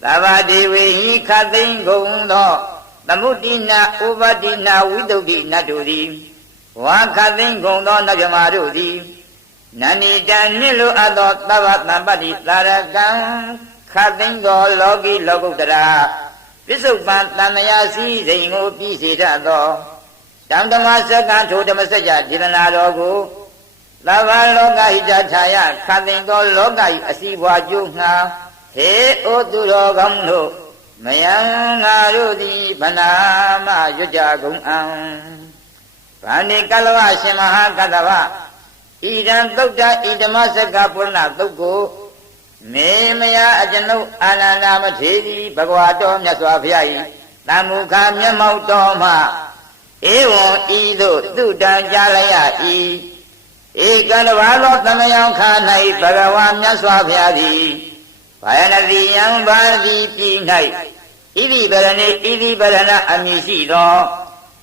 Tava devi khatin gundo Tamutina uvatina vidudi naduri Wa khatin gundo najamarudi Nani danilu ado tava tambadi tarakan Khatin go logi logudara Visupan tanayasi zingu pisidado Damdamasaka chodamasaja jiranalogu Lava loga hijachaya Khatin go loga asibwa junga He oturo gamno Mayangarudi banama yujagung ang Pani kalwa simaha kadava Idan tukta idamasaka purna tukku Me maya ajanu ananama thevi Bhagavato myaswabhyai Tamukha myamautoma Evo ido tutan jalaya i Ekandavalo tamayam khanai Bhagavan myaswabhyadi Vayanadi yang bharati pinai Idi barana amisido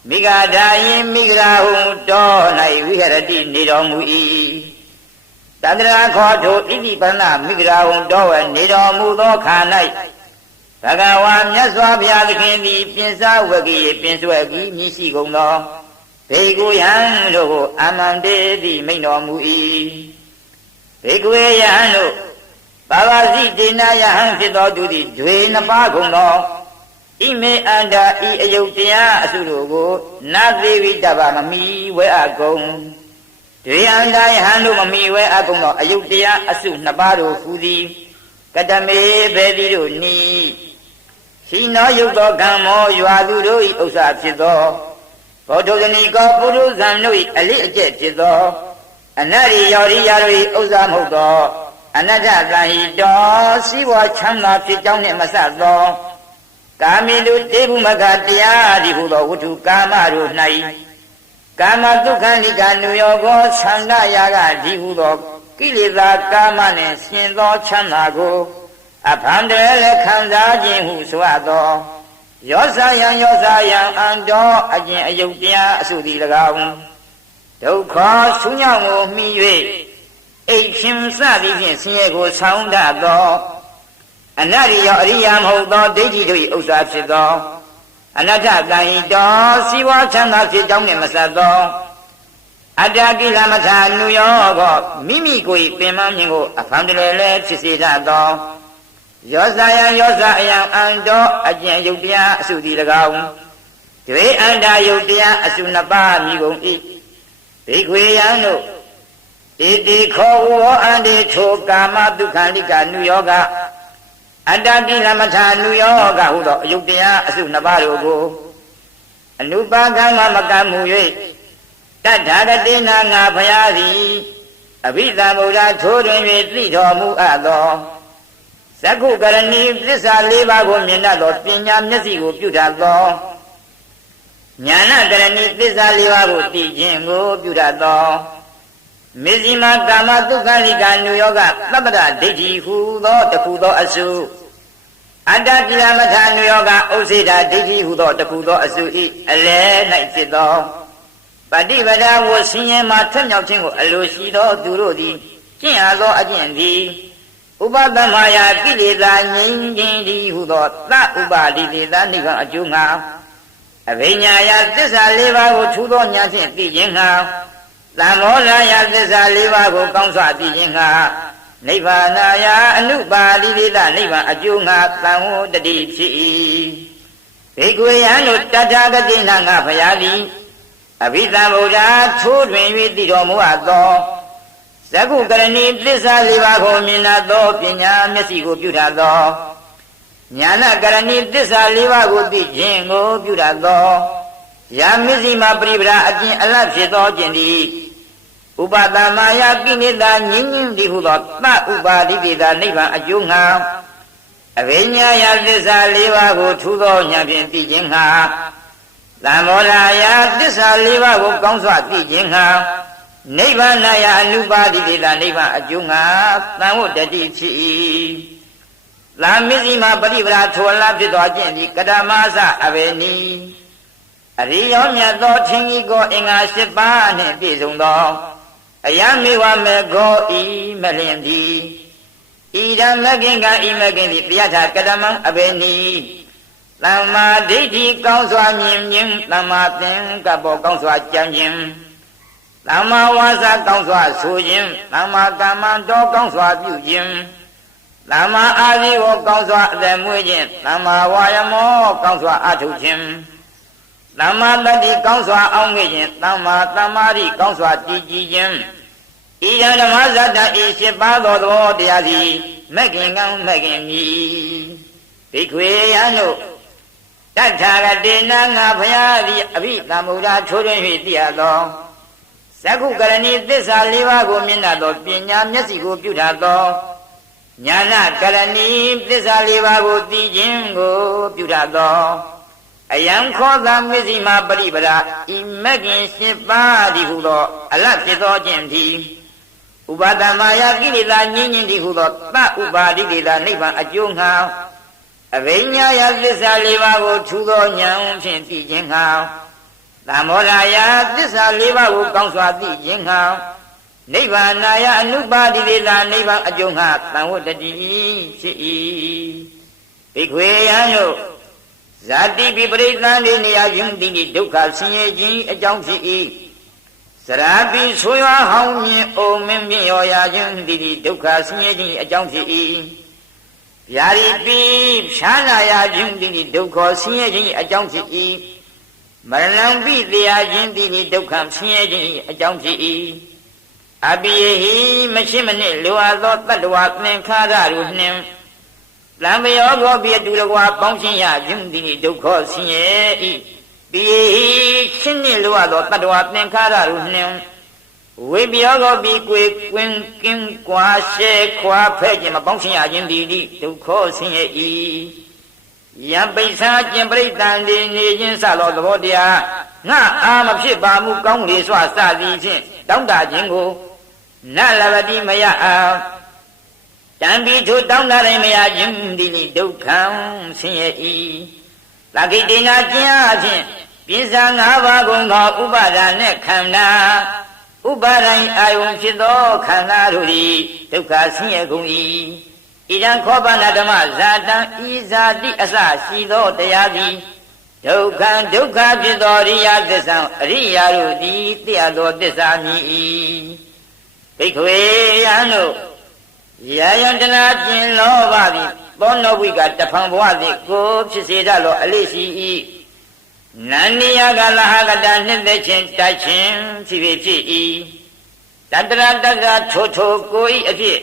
Migadayi migrahu donai viharati niromui Tandra khoto idi barana migrahu dowa niromudo khanai Bhagavan myaswabhyadikindi pinsa wagi pinswagi misi gongdo Bhikkhu yang loho amandedi mainomui Bhikkhu yang loho Bhavasi dinaya hansido dudi dvena pagundo Ime anda I ayutya asurugo Nadevi dava mami we agong Dve anda handu mami we agondo ayutya asu nabaru fudi Kadame bediru ni Sino yudo gamo yuaduro I usa chido Bodhogani ko puru zamnui ali ajet chido Anari yori yarui usa mudo Anada Lahito, Siwa Chamla Pitone Masado, Kamilu Debu Magatia, Dibulo Utu Kamaru Nai, Kama Dukanika New York, Sanda Yaga, Dibulo, Kilida Kamane, Sindo Chanago, Apandele Kandaji Huswado, Yosayan, Ando, again Ayutia, Sudi Lagam, Doko Sunyamu Miwe. Ancient Sadi Siego sound at door. Anaria Riam hold on daily to Osasido. Another Lahi door, see what Chanasi down in Masado. Adagi Lamata, New York, Mimikui, Pimaningo, a founded to see that door. Yosayan, Ando, again Yudia, Sudi Lagao. Three Anda Yudia, Asunaba, Migo eat. Big way I know. Iti kowo andi chokama dukhandika New Yorka Adagi lamata New Yorka hudo yuktiya asu nabarogo Anupagama makamu yue Tathagatina nga phayadi Abhidhamudha chodun yue tithomu ado Sakhu karani pissa leba ko myinado pinya myasi ko pyutado Jnana karani pissa leba ko tijin ko pyutado Mizima Kama Dukhalika New Yorka Labada Deji Hudo Takudo Asu Adakila Mata New Yorka Osida Deji Hudo Takudo Asu Ale Naitido Padivada was Sinyama Tanyautingo Aloshido Durodi Kiazo Ajendi Ubadamaya Kilida Nyingi Hudo Ta Ubadi da Nika Ajunga Avenyaya Tisa Leva Tudo Nyasin Tijinga Lamola Yadisa Liva go Kansati Yinga Nivana Ya Anuba Lida Niva Ajunga Tamu the Deep Sea Piguano Tatagatina Payadi Avita Boda children with the Domuado Sagu Garani Lisa Liva go Minado Pina Messigo Putado Yana Garani Lisa Liva go the Jingo Putado Yamizima Pribra Ajin Alapsido Jendi Ubadamaya Kinida Nin di Hudot, Ma Ubadi Vida Niva Ajunga Avenya Yadisa Liva go Tudo Nyapin Tijinga Lamola Yadisa Liva go Kanswa Tijinga Neva Naya Nubadi Vida Niva Ajunga Tamu Dadichi Lamizima Padivra Tola Vidojin Kadamasa Aveni Ariyomya Do Tingigo Inga Shipane Bizundo Ayami wa me go I melindi ဣဒံမကင်ကဤမကင်သည်တရားထာကတမံအဘိနိသမ္မာဒိဋ္ဌိကောင်းစွာမြင်ခြင်းသမ္မာသင်္ကပ္ပကောင်းစွာကြံခြင်းသမ္မာဝါစာကောင်းစွာဆိုခြင်းသမ္မာကမ္မန္တောကောင်းစွာပြုခြင်းသမ္မာအာဇီဝကောင်းစွာအသက်မွေးခြင်းသမ္မာဝါယမောကောင်းစွာအထုတ်ခြင်းသမ္မာတတ္တိကောင်းစွာအောင်းမေ့ခြင်းသမ္မာသမာဓိကောင်းစွာတည်ကြည်ခြင်းဣဒံဓမ္မဇတ္တဤ၈ပါးသောသဘောတရားသည်မဂ္ဂင်ကံမဂ္ဂင်မြည်ဘိက္ခွေယံတို့တထာဂတေနငါဘုရားသည်အဘိသမ္မုဒ္ဒထိုးထွင်း၍သိရသောသက္ခုကရဏီသစ္စာ၄ပါးကိုမြင်တတ်သောပညာမျက်စိကိုပြုထားသောညာနာကရဏီသစ္စာ၄ပါးကိုသိခြင်းကိုပြုထားသောအယံခောသမစ္စိမပရိပဒဤမဂ္ဂင်၈ပါးသည်ဟုသောအလတ်ဖြစ်သောခြင်းသည်ဥပါဒမာယကိလေသာငြင်းခြင်းသည်ဟုသောသဥပါဒိကေသာနိဗ္ဗာန်အကျိုးငှာအဘိညာယသစ္စာ၄ပါးကိုထူသောဉာဏ်ဖြင့်သိခြင်းငှာသမောဓာယသစ္စာ၄ပါးကိုကောင်းစွာသိခြင်းငှာနိဗ္ဗာန်ယအနုပါဒိကေသာနိဗ္ဗာန်အကျိုးငှာသံဝတ္တတိဖြစ်၏ဘိက္ခွေယံတို့ဇာတိပိပရိသန္တိနေယယုံတိဒုက္ခဆင်းရဲခြင်းအကြောင်းဖြစ်၏စရာပိဆိုရွာဟောင်းမြင်အိုမင်းမြင့်ရောရာခြင်းတိဒုက္ခဆင်းရဲခြင်းအကြောင်းဖြစ်၏ဗျာတိပိဖြာနာယခြင်းတိဒုက္ခဆင်းရဲခြင်းအကြောင်းဖြစ်၏မရဏံပိတရားခြင်းတိဒုက္ခဆင်းရဲခြင်းအကြောင်းဖြစ်၏အပိယဟိမရှိမနှင့်လိုအပ်သောတတ္တဝါသင်္ခါရတို့နှင့်လံမယောဘောပိတူတကွာပေါင်းခြင်းရခြင်းတိဒုက္ခဆင်းရဲ၏ပိယဟိချင်းနှင့်လိုအပ်သောတတ္တဝါသင်္ခါရတို့နှင့်ဝိပယောဂောပိကွေကွင်းကင်းကွာရှဲခွာဖဲ့ခြင်းမပေါင်းခြင်းရခြင်းတိဒုက္ခဆင်းရဲ၏ယံပိဿာကျင်ပရိသန္တိနေခြင်းစသောသဘောတရားငါအာမဖြစ်ပါမူကောင်းလေစွာစသည်ဖြင့်တောင်းတခြင်းကိုနလဗတိမယအာတံပိထိုတောင်းတတိုင်းမရခြင်းတိဒုက္ခံဆင်းရဲ၏သကိတေနာကျင်အားဖြင့်ပိဿာ၅ပါးကုန်သောဥပါဒာနှင့်ခန္ဓာဥပါဒိုင်အာယုံဖြစ်သောခန္ဓာတို့သည်ဒုက္ခဆင်းရဲကုန်၏ဣဒံခောပနဓမ္မဇာတံဤဇာတိအစရှိသောတရားသည်ဒုက္ခဒုက္ခဖြစ်သောအရိယသစ္စာအရိယာတို့သည်သိရသောသစ္စာမြည်၏ဘိက္ခဝေယံတို့ယာယန္တနာကျင်လောဘသည်သောနောဝိကတဖန်ဘဝသည်ကိုဖြစ်စေတတ်သောအလေးရှိ၏နန္နိယကလဟကတနှစ်သက်ခြင်းတိုက်ခြင်းဖြစ်၏တတရတတထိုထိုကိုဤအဖြစ်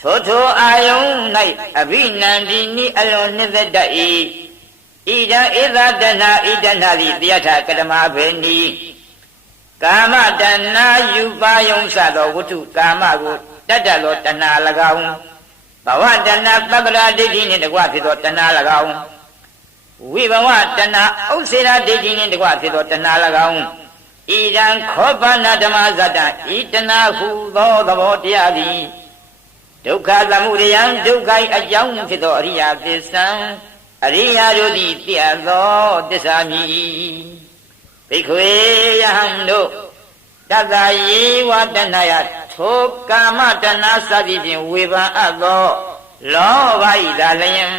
ထိုအာယုံ၌အဘိနန္ဒီနိအလွန်နှစ်သက်တတ်၏ဣဒံဧသတဏဣဒဏသည်တယထကတမဘေနိကာမတဏယူပါယုံစသောဝတ္ထုကာမကိုတတ်တတ်သောတဏှာ၎င်းဘဝတဏပပ္ပရာဒိဋ္ဌိနှင့်တကွဖြစ်သောတဏှာ၎င်းဝိဘဝတဏဥစ္စေရဒိဋ္ဌိနှင့်တကွဖြစ်သောတဏှာ၎င်းဣဒံခောပနဓမ္မဇတ္တဤတဏှာဟုသောသဘောတရားသည်ဒုက္ခသမုဒယံဒုက္ခ၏အကြောင်းဖြစ်သောအရိယသစ္စာအရိယာတို့သည်သိအပ်သောသစ္စာမြည်ဘိက္ခဝေယဟံတို့တတယေဝတဏယထိုကာမတဏစသည်ဖြင့်ဝေဖန်အပ်သောလောဘ၏သာလျင်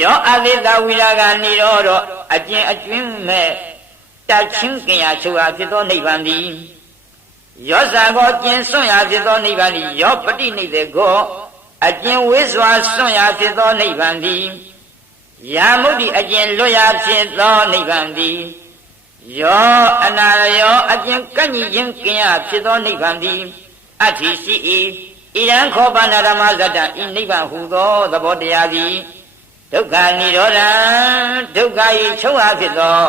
ယောအလိတဝိရာဂနိရောဓအကျဉ်အကျွင်းမဲ့တချင်းကင်ရာချုပ်အားဖြစ်သောနိဗ္ဗာန်သည်ယောဇာကိုကျင်စွန့်ရာဖြစ်သောနိဗ္ဗာန်သည်ယောပတိနိဒေကိုအကျဉ်ဝိစွာစွန့်ရာဖြစ်သောနိဗ္ဗာန်သည်ယာမုဒ္ဒိအကျဉ်လွတ်ရာဖြစ်သောနိဗ္ဗာန်သည်ယောအနာယောအကျဉ်ကန့်ညီခြင်းကင်ရာဖြစ်သောနိဗ္ဗာန်သည်အဋ္ဌိရှိ၏ဣရန်ခောပနာဓမ္မဇတ္တဤနိဗ္ဗာန်ဟူသောသဘောတရားသည်ဒုက္ခនិရောဓံဒုက္ခ၏ချုပ်အားဖြစ်သော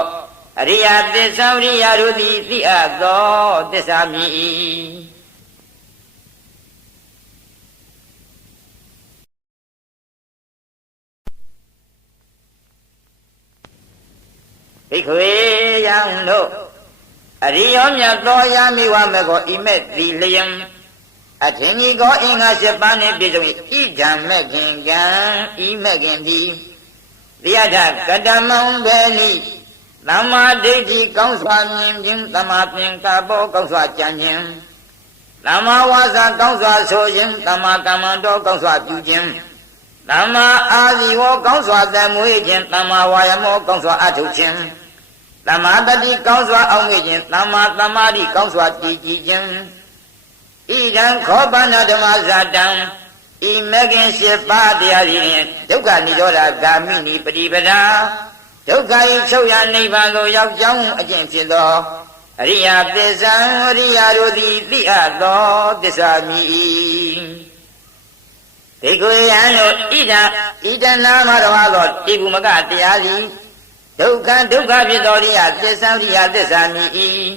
အရိယသစ္စာအရိယာတို့သည်သိအပ်သောသစ္စာမြည်၏ဘိက္ခဝေယံတို့အရိယောမြတ်သောယာမိဝမေကိုဤမဲ့သည်လျံအထင်ကြီးကိုအင်္ဂါ7ပါးနှင့်ပြည့်စုံ၏ဣဒံမဲ့ခင်ကံဤမဲ့ခင်သည်တရားထကတမံဘေနိသမ္မာဒိဋ္ဌိကောင်းစွာမြင်ခြင်းသမ္မာသင်္ကပ္ပကောင်းစွာကြံခြင်းသ သမ္မာဝါစာကောင်းစွာဆိုခြင်းသမ္မာကမ္မန္တောကောင်းစွာပြုခြင်းသမ္မာအာဇီဝကောင်းစွာသမွေးခြင်းသမ္မာဝါယမောကောင်းစွာအထုတ်ခြင်းသမ္မာတတိကောင်းစွာအောင်မေ့ခြင်းသမ္မာသမာဓိကောင်းစွာတည်ကြည်ခြင်းဣဒံခောပန္နဓမ္မဇာတံဤမဂ္ဂင်၈ပါးတရားဖြင့်ဒုက္ခនិရောဓဂာမိနိပฏิပဒါဒုက္ခ၏ချုပ်ရနိဗ္ဗာန်သို့ရောက်ကြောင်းအကျင့်ဖြစ်သောအရိယသစ္စာအရိယတို့သည်သိအပ်သောသစ္စာမြည်၏ဘေကုယံတို့ဣဒံနာမတော်သောတိပုမကတရားသည်ဒုက္ခဖြစ်သောအရိယသစ္စာအရိယသစ္စာမြည်၏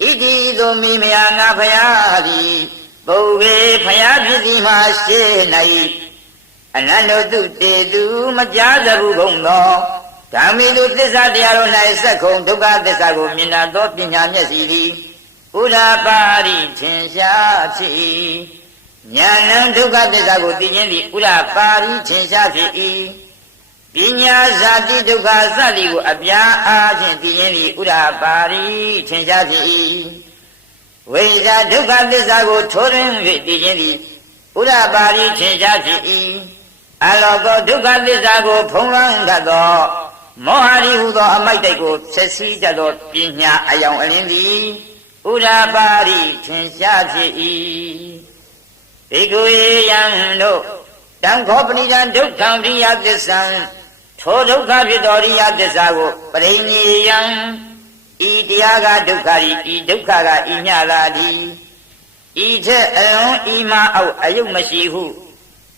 ဣတိသို့မိမယာငါဖယားသည်ဘုဝေဖယားဖြစ်သည်မှာရှေ့၌အနန္တတုတေတုမကြားသဘူးကုန်သောဓမ္မေတုသစ္စာတရားတို့၌စက္ခုံဒုက္ခသစ္စာကိုမြင်တတ်သောပညာမျက်စိသည်ဥဒ္ဓပါရိထင်ရှားဖြစ်၏ဉာဏ်ဒုက္ခသစ္စာကိုသိခြင်းသည်ဥဒ္ဓပါရိထင်ရှားဖြစ်၏ပညာဇာတိဒုက္ခစသည်ကိုအပြားအားဖြင့်သိခြင်းသည်ဥဒ္ဓပါရိထင်ရှားဖြစ်၏ဝိဇ္ဇာဒုက္ခသစ္စာကိုထိုးထွင်း၍သိခြင်းသည်ဥဒ္ဓပါရိထင်ရှားဖြစ်၏အလောကောဒုက္ခသစ္စာကိုဖုံးလွှမ်းတတ်သောမောဟရိဟုသောအမိုက်တိုက်ကိုဆက်စည်းတတ်သောပညာအယောင်အလင်းသည်ဥဒ္ဓပါရိထင်ရှားဖြစ်၏ဘေကုယံတို့တံခောပဏိတံဒုက္ခံရိယသစ္စာထိုဒုက္ခဖြစ်သောရိယသစ္စာကိုပရိညေယံဤတရားကဒုက္ခဤဒုက္ခကဤညလာသည်ဤထက်အလွန်ဤမှာအောက်အယုတ်မရှိဟု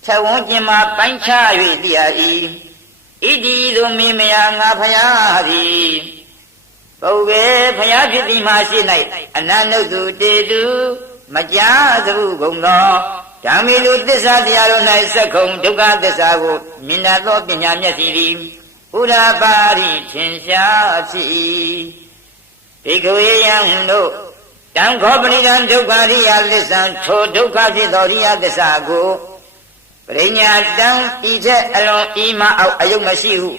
ထဝန်းကျင်မှာပိုင်းခြား၍သိရ၏ဣတိသို့မိမယာငါဖယားသည်ပုဗ္ဗေဖယားဖြစ်သည်မှာရှိ၌အနန္တတုတေတုမကြားသဘူးကုန်သောဓမ္မေလူသစ္စာတရားတို့၌စက္ခုံဒုက္ခသစ္စာကိုမြင်တတ်သောပညာမျက်စိသည်ဥဒ္ဓပါရိထင်ရှားဖြစ်၏ဘေကုယံတို့တံခောပဏိတံဒုက္ခရိယသစ္စာထိုဒုက္ခဖြစ်သောရိယသစ္စာကိုပရိညာတံဤထက်အလွန်ဤမှာအောက်အယုတ်မရှိဟု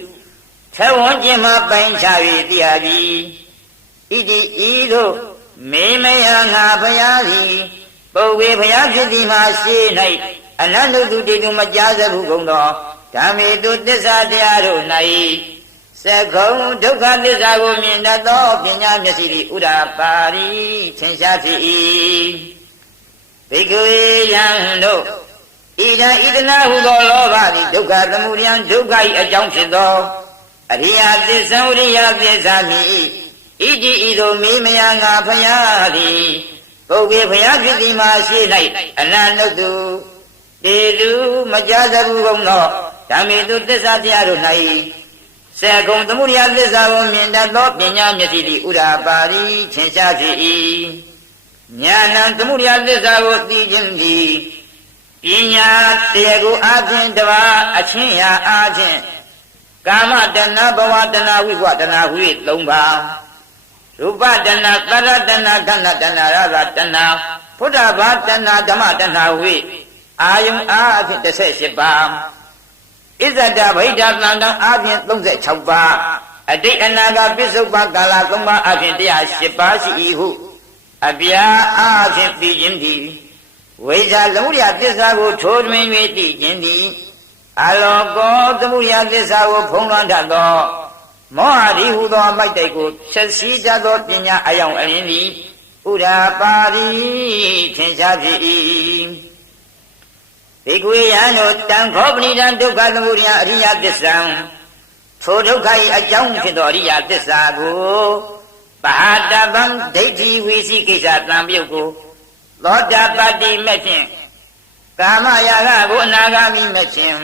ထဝန်းကျင်မှာပိုင်းခြား၍သိရပြီဣတိဤသို့မေမယငါဖယားသည်ပုဗ္ဗေဖယားဖြစ်သည်မှာရှိ၌အနန္တတုတေတုမကြားစဘူးကုန်သောဓမ္မေတုသစ္စာတရားတို့၌စက္ခုံဒုက္ခသစ္စာကိုမြင်တတ်သောပညာမျက်စိသည်ဥဒ္ဓပါရိထင်ရှားဖြစ်၏ဘေကုယံတို့ဣဒံဣဒနာဟုသောလောဘသည်ဒုက္ခသမုဒယံဒုက္ခ၏အကြောင်းဖြစ်သောအရိယသစ္စာဥရိယသစ္စာမြည်ဣတိဤသို့မိမယာငါဖယားသည်ပုဗ္ဗေဖယားဖြစ်သည်မှာရှိ၌အနန္တတုတေတုမကြားသဘူးကုန်သောဓမ္မေတုသစ္စာတရားတို့၌စက္ကုံသမုဒယသစ္စာကိုမြင်တတ်သောပညာမျက်စိသည်ဥဒ္ဓပါရိထင်ရှားဖြစ်၏ဉာဏ်သမုဒယသစ္စာကိုသိခြင်းသည်ပညာတရားကိုအားဖြင့်တပါးအချင်းရာအားဖြင့်ကာမတဏ္ဍဘဝတဏ္ဍဝိဘဝတဏ္ဍဟူ၍၃ပါးရူပတဏ္ဍသရတဏ္ဍခန္ဓာတဏ္ဍရသတဏ္ဍဘုဒ္ဓဘာတဏ္ဍဓမ္မတဏ္ဍဟူ၍အာယုံအားဖြင့်18ပါးဣဇဒဗိဒ္ဓသံတံအားဖြင့်36ပါးအတိတ်အနာဂတ်ပစ္စုပ္ပန်ကာလ3ပါးအားဖြင့်108ပါးရှိ၏ဟုအပြာအားဖြင့်ပြီးခြင်းသည်ဝိဇ္ဇာသမုဒယသစ္စာကိုထိုးထွင်း၍သိခြင်းသည်အလောကောသမုဒယသစ္စာကိုဖုံးလွှမ်းတတ်သောမောဟရိဟုသောအမိုက်တိုက်ကိုဆက်စည်းတတ်သောပညာအယောင်အလင်းသည်ဥဒ္ဓပါရိထင်ရှားဖြစ်၏ဘေကုယံတို့တံခောပဏိတံဒုက္ခသမုဒယအရိယသစ္စာထိုဒုက္ခ၏အကြောင်းဖြစ်သောအရိယသစ္စာကိုပဟာတဗံဒိဋ္ဌိဝိသိကိစ္စတံပြုတ်ကိုသောတာပတ္တိမဲ့ဖြင့်ကာမရာဂကိုအနာဂါမိမဲ့ဖြင့်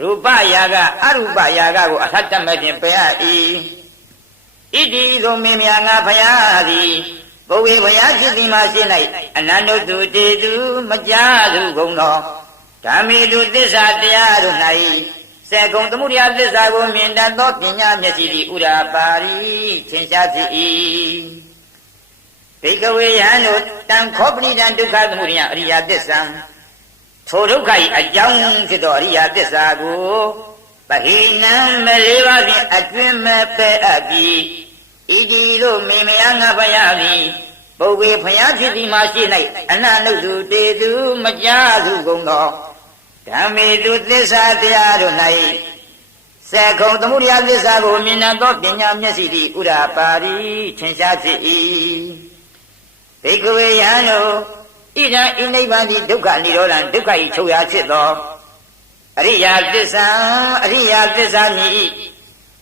ရူပရာဂအရူပရာဂကိုအထတ္တမဲ့ဖြင့်ပယ်၏ဣတိသို့မင်းများငါဖယားသည်ပုဗ္ဗေဖယားဖြစ်သည်မှာရှိ၌အနန္တတုတေတုမကြားသူကုန်သောဓမ္မေတုသစ္စာတရားတို့၌စက္ကုံသမုဒယသစ္စာကိုမြင်တတ်သောပညာမျက်စိသည်ဥဒ္ဓပါရိထင်ရှားဖြစ်၏ဘေကဝေယံတို့တံခောပဏိတံဒုက္ခသမုဒယအရိယသစ္စာထိုဒုက္ခ၏အကြောင်းဖြစ်သောအရိယသစ္စာကိုပဟိနံမလေးပါးဖြင့်အတွင်းမဲ့ပယ်အပ်ပြီးဣတိတို့မေမယငါဖယားသည် ပုဂ္ဂေဖျားဖြစ်သည်မှာရှိ၌အနနုတုတေသူမကြားသူကုန်သောဓမ္မေတုသစ္စာတရားတို့၌စက္ကုံသမုဒယသစ္စာကိုမြင်တတ်သောပညာမျက်စိသည်ဥဒ္ဓပါရိထင်ရှားဖြစ်၏ဘိက္ခဝေယံတို့ဣဒံဤနိဗ္ဗာန်သည်ဒုက္ခនិရောဓံဒုက္ခ၏ချုပ်ရာဖြစ်သောအရိယာသစ္စာအရိယာသစ္စာမြည်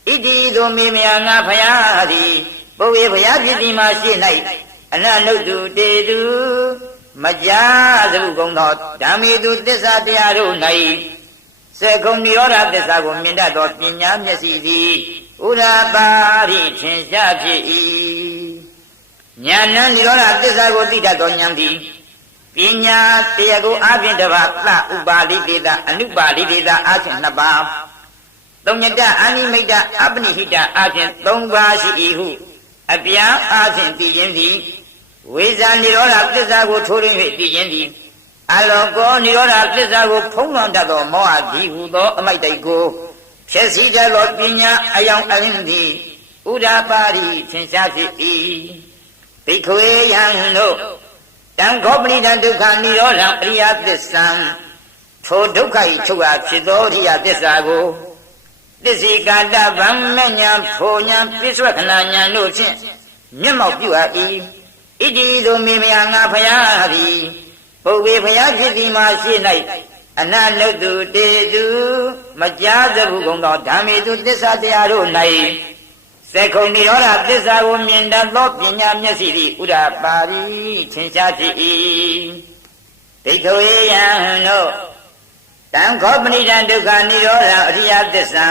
ဣတိသို့မေမြာငါဖယားသည်ပုဝေဖယားဖြစ်သည်မှာရှိ၌အနနုတုတေတုမကြားသဟုကုန်သောဓမ္မေတုသစ္စာတရားတို့၌စေကုံនិရောဓသစ္စာကိုမြင်တတ်သောပညာမျက်စိသည်ဥဒ္ဓပါရိထင်ရှားဖြစ်၏ဉာဏ်និရောဓသစ္စာကိုသိတတ်သောဉာဏ်သည်ပညာတရားကိုအပြင်တစ်ပါးသဥပါလိတေတအနုပါလိတေတအပြင်နှစ်ပါးသုံးညတအာနိမိတ်အပနိဟိတအပြင်သုံးပါးရှိ၏ဟုအပြာအပြင်သိခြင်းသည်ဝိဇ္ဇာនិရောဓသစ္စာကိုထိုးထွင်း၍သိခြင်းသည်အလောကောនិရောဓသစ္စာကိုဖုံးလွှမ်းတတ်သောမောဟသည်ဟုသောအမိုက်တိုက်ကိုဖြည့်ဆည်းတတ်သောပညာအယောင်အလင်းသည်ဥဒ္ဓပါရိထင်ရှားဖြစ်၏ဘိက္ခဝေယံတို့တံခောပဏိတံဒုက္ခនិရောဓံအရိယသစ္စာထိုဒုက္ခ၏ချုပ်ရာဖြစ်သောအရိယသစ္စာကိုသစ္စေကာတဗမ္မညာဖိုညာပိစ္ဆွခဏညာတို့ဖြင့်မျက်မှောက်ပြုအပ်၏ဣတိသို့မေမယငါဖယားသည်ပုဗ္ဗေဖယားဖြစ်သည်မှာရှိ၌အနနုတုတေတုမကြားသဟုကုန်သောဓမ္မေတုသစ္စာတရားတို့၌စက္ကုံនិရောဓသစ္စာကိုမြင်တတ်သောပညာမျက်စိသည်ဥဒ္ဓပါရိထင်ရှားဖြစ်၏ဘိက္ခဝေယံတို့တံခောပဏိတံဒုက္ခនិရောဓအရိယသစ္စာ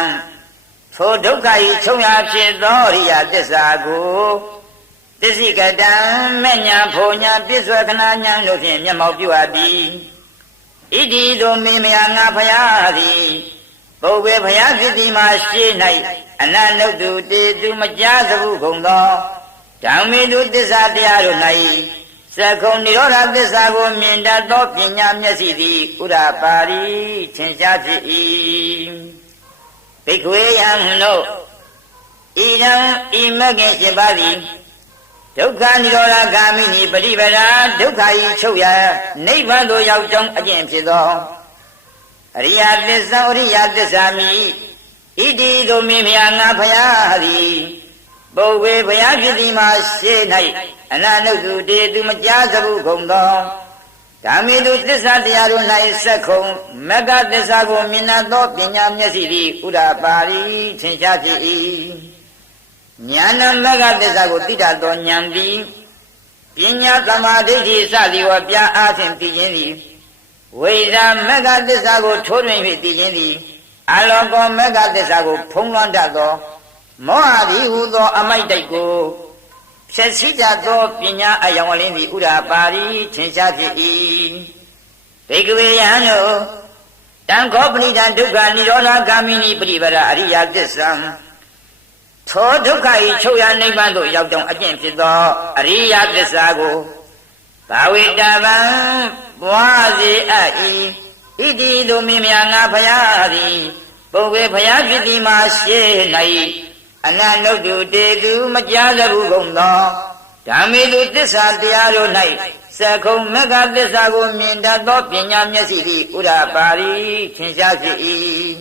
ထိုဒုက္ခ၏ချုပ်ရာဖြစ်သောအရိယသစ္စာကိုသစ္စိကတံမညာဖိုညာပိစ္ဆွခဏညာတို့ဖြင့်မျက်မှောက်ပြုအပ်သည်ဣတိသို့မေမယငါဖယားသည်ပုဗ္ဗေဖယားဖြစ်သည်မှာရှိ၌အနနုတုတေတုမကြားသဟုကုန်သောဓမ္မေတုသစ္စာတရားတို့၌စက္ကုံនិရောဓသစ္စာကိုမြင်တတ်သောပညာမျက်စိသည်ဥဒ္ဓပါရိထင်ရှားဖြစ်၏ဘိက္ခဝေယံတို့ဣဒံဤမဂ္ဂင်7ပါးသည်ဒုက္ခនិရောဓဂာမိနိပฏิပဒါဒုက္ခ၏ချုပ်ရာနိဗ္ဗာန်သို့ရောက်ကြောင်းအကျင့်ဖြစ်သောအရိယသစ္စာအရိယသစ္စာမိဣတိသို့မေမြာငါဖယားသည်ပုဗ္ဗေဖယားဖြစ်သည်မှာရှိ၌အနနုတုတေတုမကြားသဟုကုန်သောဓမ္မေတုသစ္စာတရားတို့၌စက္ခုံမဂ္ဂသစ္စာကိုမြင်တတ်သောပညာမျက်စိသည်ဥဒ္ဓပါရိထင်ရှားဖြစ်၏ဉာဏမဂ္ဂသစ္စာကိုသိတတ်သောဉာဏ်သည်ပညာသမာဓိဋ္ဌိစသည်ဝပြအားဖြင့်သိခြင်းသည်ဝိဇ္ဇာမဂ္ဂသစ္စာကိုထိုးထွင်း၍သိခြင်းသည်အလောကောမဂ္ဂသစ္စာကိုဖုံးလွှမ်းတတ်သောမောဟသည်ဟူသောအမိုက်တိုက်ကိုဖြည့်ဆည်းတတ်သောပညာအယောင်အလင်းသည်ဥဒ္ဓပါရိထင်ရှားဖြစ်၏ဘိက္ခဝေယံတို့တံခောပဏိတံဒုက္ခនិရောဓဂာမိနိပฏิပဒါအရိယသစ္စာထိုဒုက္ခ၏ချုပ်ရာနိဗ္ဗာန်သို့ရောက်ကြောင်းအကျင့်ဖြစ်သောအရိယသစ္စာကိုဘာဝေတဗံပွားစေအပ်၏ဣတိသို့မေမြာငါဖယားသည်ပုဗ္ဗေဖယားဖြစ်သည်မှာရှိ၌အနနုတုတေတုမကြားသဟုကုန်သောဓမ္မေတုသစ္စာတရားတို့၌စက္ခုံမဂ္ဂသစ္စာကိုမြင်တတ်သောပညာမျက်စိသည်ဥဒ္ဓပါရိထင်ရှားဖြစ်၏